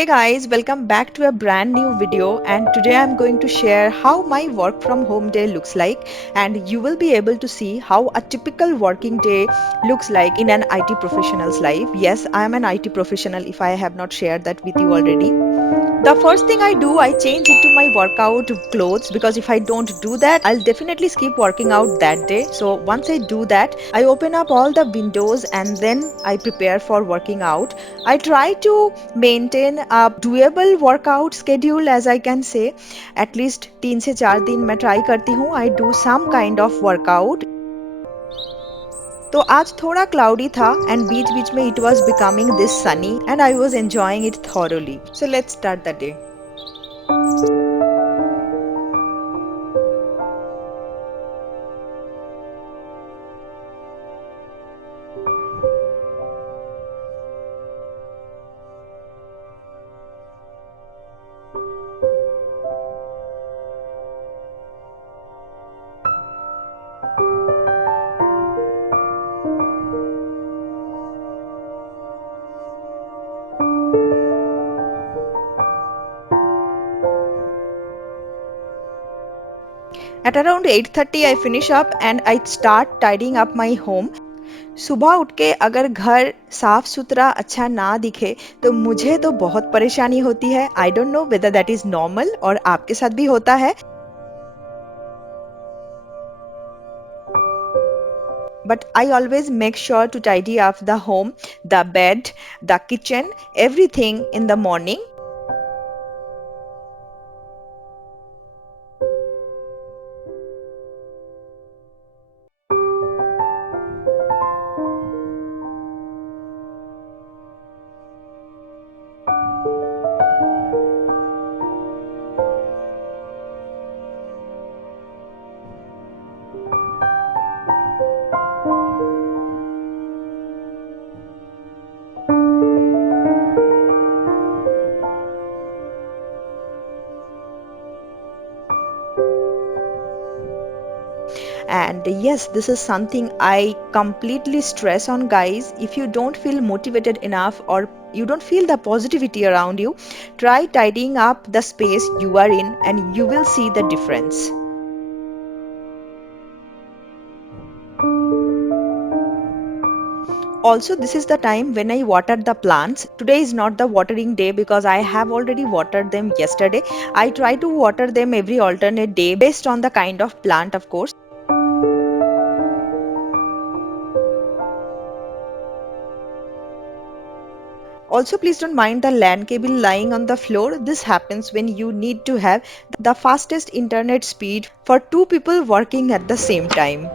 Hey guys, welcome back to a brand new video, and today I'm going to share how my work from home day looks like, and you will be able to see how a typical working day looks like in an IT professional's life. Yes, I am an IT professional if I have not shared that with you already. The first thing I do, I change into my workout clothes because if I don't do that, I'll definitely skip working out that day. So once I do that, I open up all the windows and then I prepare for working out. I try to maintain a doable workout schedule as I can say. At least 3 से 4 दिन मैं try करती हूँ. I do some kind of workout. तो आज थोड़ा cloudy था and बीच बीच में it was becoming this Sunny and I was enjoying it thoroughly. So let's start the day. At around 8:30 I finish up and I start tidying up my home. सुबह उठ के अगर घर साफ सुथरा अच्छा ना दिखे तो मुझे तो बहुत परेशानी होती है. I don't know whether that is normal और आपके साथ भी होता है. But I always make sure to tidy up the home, the bed, the kitchen, everything in the morning. And yes, this is something I completely stress on, guys. If you don't feel motivated enough or you don't feel the positivity around you, try tidying up the space you are in and you will see the difference. Also, this is the time when I water the plants. Today is not the watering day because I have already watered them yesterday. I try to water them every alternate day based on the kind of plant, of course. Also, please don't mind the LAN cable lying on the floor. This happens when you need to have the fastest internet speed for two people working at the same time.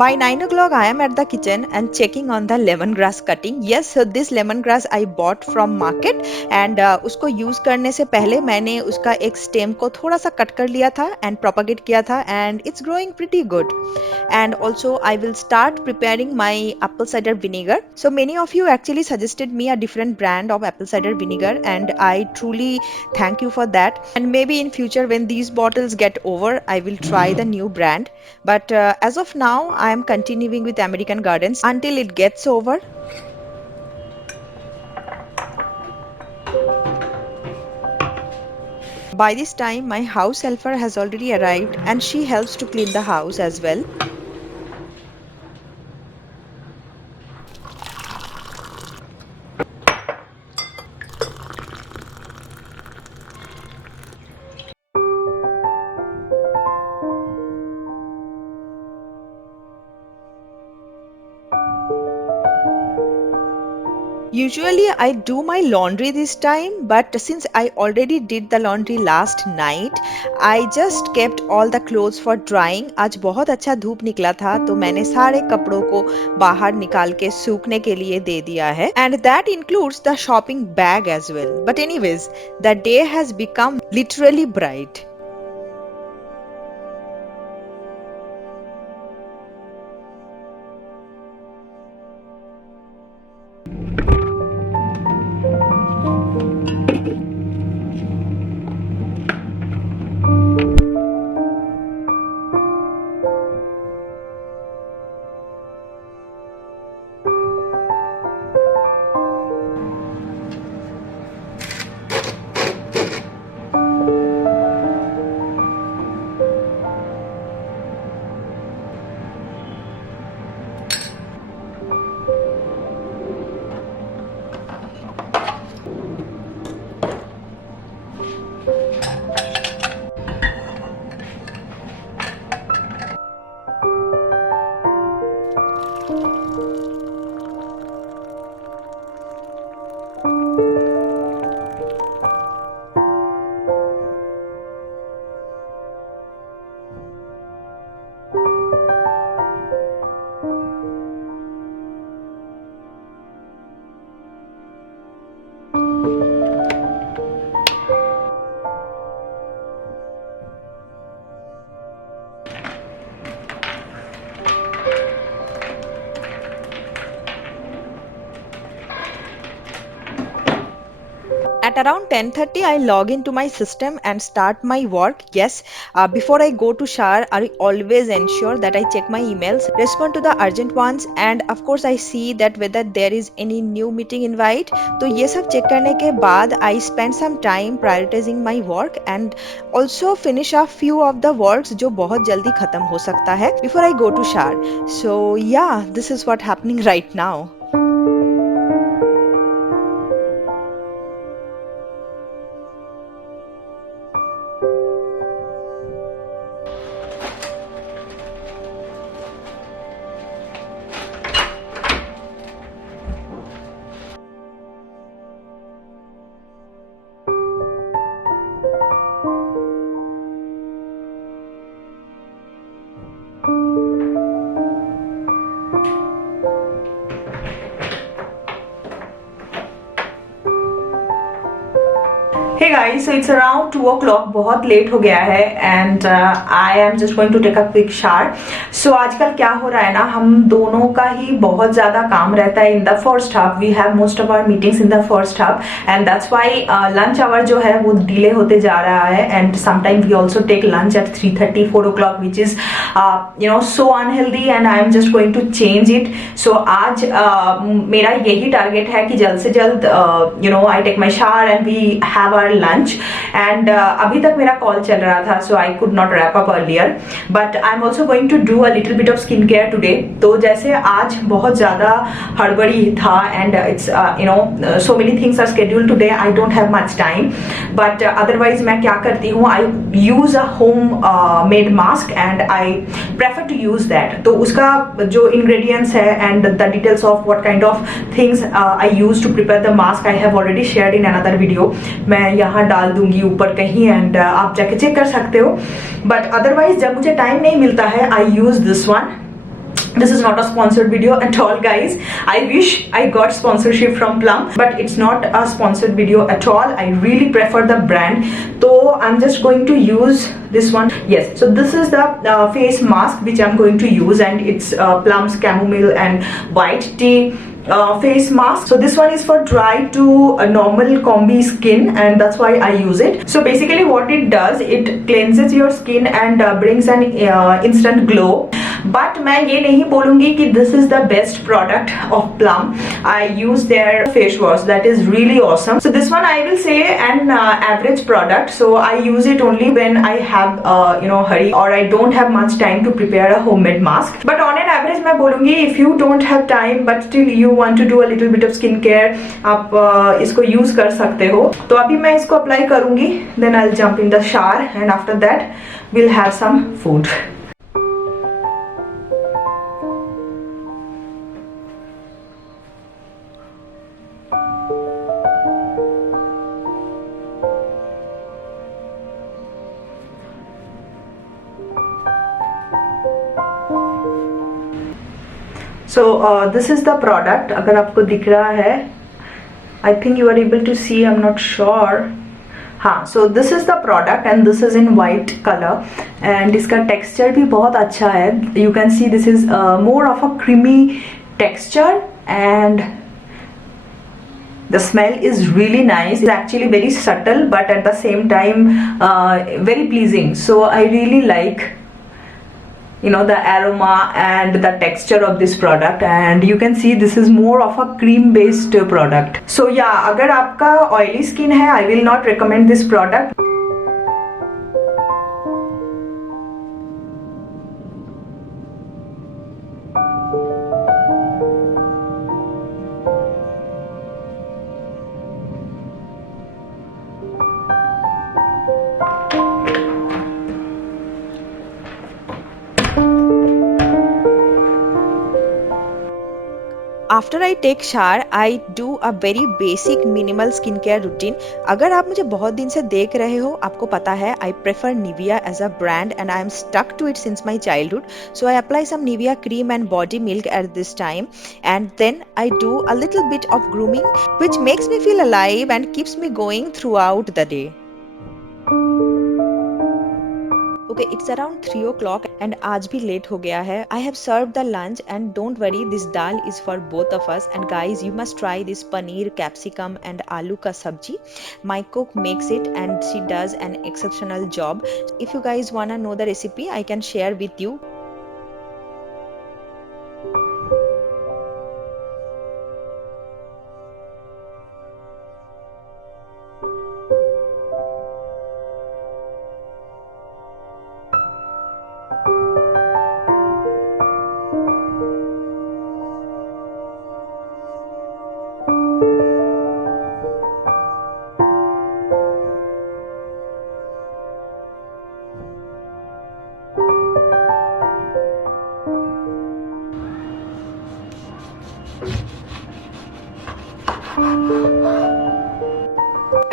By 9 o'clock, I am at the kitchen and checking on the lemongrass cutting. Yes, so this lemongrass I bought from market and उसको use करने से पहले मैंने उसका एक stem को थोड़ा सा cut कर लिया था and propagate किया था and it's growing pretty good. And also I will start preparing my apple cider vinegar. So many of you actually suggested me a different brand of apple cider vinegar and I truly thank you for that. And maybe in future when these bottles get over, I will try the new brand. But as of now, I am continuing with American Gardens until it gets over. By this time, my house helper has already arrived and she helps to clean the house as well. Usually I do my laundry this time, but since I already did the laundry last night, I just kept all the clothes for drying. आज बहुत अच्छा धूप निकला था तो मैंने सारे कपड़ों को बाहर निकाल के सूखने के लिए दे दिया है. And that includes the shopping bag as well. But anyways, the day has become literally bright. At around 10:30, I log into my system and start my work. Yes, before I go to shower, I always ensure that I check my emails, respond to the urgent ones, and of course I see that whether there is any new meeting invite. तो ये सब check करने के बाद I spend some time prioritizing my work and also finish a few of the works जो बहुत जल्दी खत्म हो सकता है before I go to shower. So yeah, this is what happening right now. Hey guys, so it's around 2 o'clock, बहुत late हो गया है and I am just going to take a quick shower. So आजकल क्या हो रहा है ना, हम दोनों का ही बहुत ज़्यादा काम रहता है in the first half. We have most of our meetings in the first half and that's why lunch hour जो है वो delay होते जा रहा है and sometimes we also take lunch at 3:30, 4 o'clock which is so unhealthy and I am just going to change it. So आज मेरा यही target है कि जल्द से जल्द I take my shower and we have our lunch and अभी तक मेरा कॉल चल रहा था so I could not wrap up earlier but I'm also going to do a little bit of skincare today. तो जैसे आज बहुत ज़्यादा हड़बड़ी था and it's so many things are scheduled today. I don't have much time but otherwise मैं क्या करती हूँ, I use a home made mask and I prefer to use that. तो उसका जो ingredients है and the details of what kind of things I use to prepare the mask I have already shared in another video. मैं यहाँ डाल दूंगी ऊपर कहीं एंड आप जाके चेक कर सकते हो बट अदरवाइज जब मुझे टाइम नहीं मिलता है I use this one. This is not a sponsored video at all guys. I wish I got sponsorship from Plum but it's not a sponsored video at all. I really prefer the brand so I'm just going to use this one. Yes, so this is the face mask which I'm going to use and it's Plum's chamomile and white tea face mask. So this one is for dry to normal combi skin and that's why I use it. So basically what it does, it cleanses your skin and brings an instant glow. But मैं ये नहीं बोलूँगी कि this is the best product of Plum. I use their face wash that is really awesome. So this one I will say an average product. So I use it only when I have hurry or I don't have much time to prepare a homemade mask. But on an average मैं बोलूँगी if you don't have time but still you want to do a little bit of skincare, आप इसको use कर सकते हो. तो अभी मैं इसको apply करूँगी. Then I'll jump in the shower and after that we'll have some food. So this is the product. अगर आपको दिख रहा है, I think you are able to see. I'm not sure. हाँ, so this is the product and this is in white color and इसका texture भी बहुत अच्छा है. You can see this is more of a creamy texture and the smell is really nice. It's actually very subtle but at the same time very pleasing. So I really like the aroma and the texture of this product and you can see this is more of a cream based product. So yeah, अगर आपका oily skin है, I will not recommend this product. After I take shower, I do a very basic minimal skincare routine. अगर आप मुझे बहुत दिन से देख रहे हो, आपको पता है I prefer Nivea as a brand and I am stuck to it since my childhood. So I apply some Nivea cream and body milk at this time and then I do a little bit of grooming which makes me feel alive and keeps me going throughout the day. Okay, it's around 3 o'clock and आज भी late हो गया है. I have served the lunch and don't worry, this dal is for both of us. And guys, you must try this paneer, capsicum and aloo ka sabji. My cook makes it and she does an exceptional job. If you guys wanna know the recipe, I can share with you.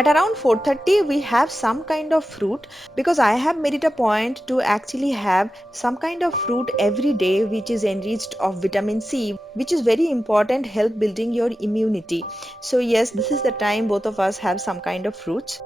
At around 4:30 we have some kind of fruit because I have made it a point to actually have some kind of fruit every day which is enriched of vitamin C, which is very important, help building your immunity. So yes, this is the time both of us have some kind of fruits.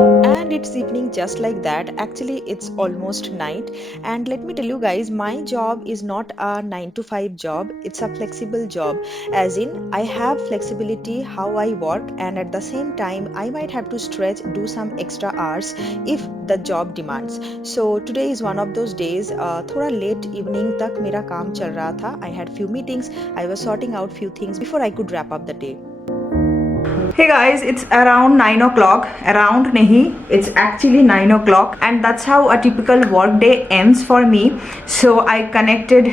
And it's evening just like that. Actually, it's almost night. And let me tell you guys, my job is not a 9 to 5 job, it's a flexible job. As in, I have flexibility how I work, and at the same time, I might have to stretch, do some extra hours if the job demands. So today is one of those days. थोड़ा late evening तक मेरा काम चल रहा था. I had few meetings. I was sorting out few things before I could wrap up the day. Hey guys, it's around 9 o'clock. Around nahi, it's actually 9 o'clock, and that's how a typical work day ends for me. So I connected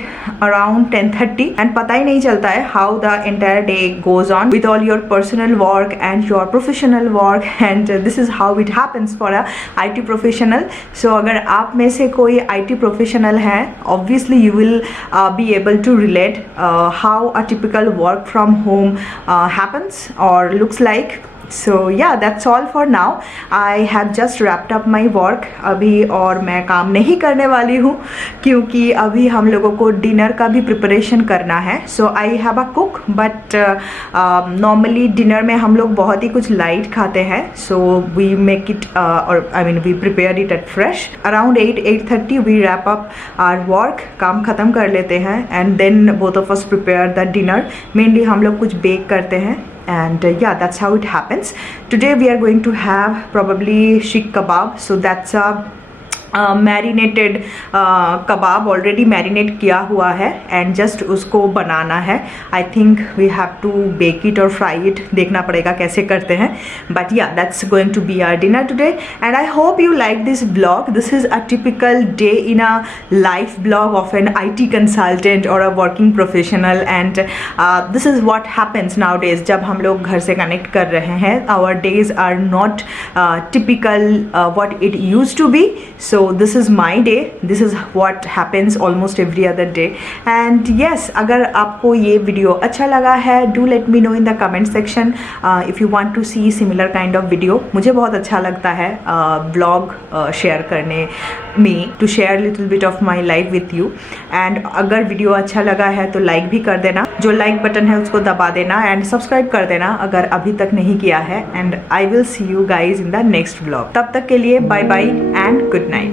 around 10:30 and पता ही नहीं चलता है how the entire day goes on with all your personal work and your professional work, and this is how it happens for a IT professional. So अगर आप में से कोई IT professional है, obviously you will be able to relate how a typical work from home happens or looks like. So yeah, that's all for now. I have just wrapped up my work अभी, और मैं काम नहीं करने वाली हूँ क्योंकि अभी हम लोगों को डिनर का भी प्रिपरेशन करना है. So I have a cook, but normally dinner में हम लोग बहुत ही कुछ लाइट खाते हैं. So we make it or I mean we prepare it at fresh. Around 8:30 we wrap up our work, काम ख़त्म कर लेते हैं, and then both of us prepare the dinner. Mainly हम लोग कुछ बेक करते हैं. And yeah, that's how it happens. Today we are going to have probably sheikh kebab. So that's a marinated kebab, already marinate किया हुआ है and just उसको बनाना है. I think we have to bake it और fry it, देखना पड़ेगा कैसे करते हैं. But yeah, that's going to be our dinner today and I hope you like this blog. This is a typical day in a life blog of an IT consultant और a working professional, and this is what happens now days. जब हम लोग घर से connect कर रहे हैं, our days are not typical what it use to be. So this is my day, this is what happens almost every other day. And yes, अगर आपको ये वीडियो अच्छा लगा है, do let me know in the comment section if you want to see similar kind of video. मुझे बहुत अच्छा लगता है vlog share करने में, to share little bit of my life with you. And अगर वीडियो अच्छा लगा है तो लाइक भी कर देना, जो लाइक बटन है उसको दबा देना, एंड सब्सक्राइब कर देना अगर अभी तक नहीं किया है. And I will see you guys in the next vlog. तब तक के लिए bye bye and good night.